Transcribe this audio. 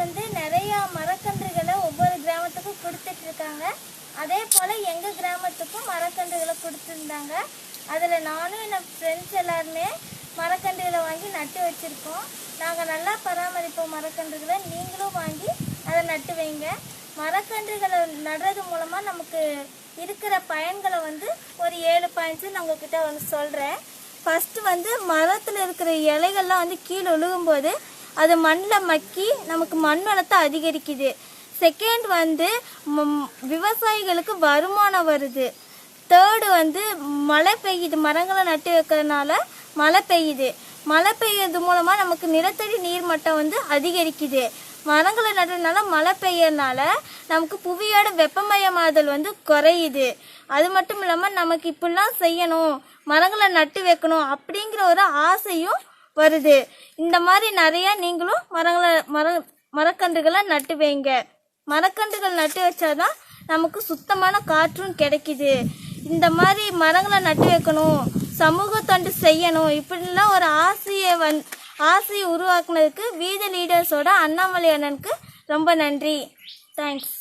வந்து நிறைய மரக்கன்றுகளை ஒவ்வொரு கிராமத்துக்கும் கொடுத்துட்டு இருக்காங்க. அதே போல் எங்கள் கிராமத்துக்கும் மரக்கன்றுகளை கொடுத்துருந்தாங்க. அதில் நானும் என் ஃப்ரெண்ட்ஸ் எல்லாருமே மரக்கன்றுகளை வாங்கி நட்டு வச்சுருக்கோம். நாங்கள் நல்லா பராமரிப்போம் மரக்கன்றுகளை. நீங்களும் வாங்கி அதை நட்டு வைங்க. மரக்கன்றுகளை நடுறது மூலமாக நமக்கு இருக்கிற பயன்களை வந்து ஒரு 7 பாயிண்ட்ஸு நான் உங்ககிட்ட வந்து சொல்கிறேன். ஃபஸ்ட்டு வந்து மரத்தில் இருக்கிற இலைகள்லாம் வந்து கீழே விழுகும்போது அது மண்ணில் மக்கி நமக்கு மண் வளத்தை அதிகரிக்குது. செகண்ட் வந்து விவசாயிகளுக்கு வருமானம் வருது. தேர்டு வந்து மழை பெய்யுது. மரங்களை நட்டு வைக்கிறதுனால மழை பெய்யுது. மழை பெய்யறது மூலமாக நமக்கு நிலத்தடி நீர் மட்டம் வந்து அதிகரிக்குது. மரங்களை நடுறதுனால மழை பெய்யறதுனால நமக்கு புவியோட வெப்பமயமாதல் வந்து குறையுது. அது மட்டும் இல்லாமல் நமக்கு இப்படிலாம் செய்யணும், மரங்களை நட்டு வைக்கணும் அப்படிங்கிற ஒரு ஆசையும் வருது. இந்த மாதிரி நிறையா நீங்களும் மரக்கன்றுகளை நட்டு வைங்க. மரக்கன்றுகள் நட்டு வச்சாதான் நமக்கு சுத்தமான காற்றும் கிடைக்குது. இந்த மாதிரி மரங்களை நட்டு வைக்கணும், சமூக தொண்டு செய்யணும், இப்படிலாம் ஒரு ஆசையை உருவாக்குனதுக்கு வீத லீடர்ஸோட அண்ணாமலை அண்ணனுக்கு ரொம்ப நன்றி. தேங்க்ஸ்.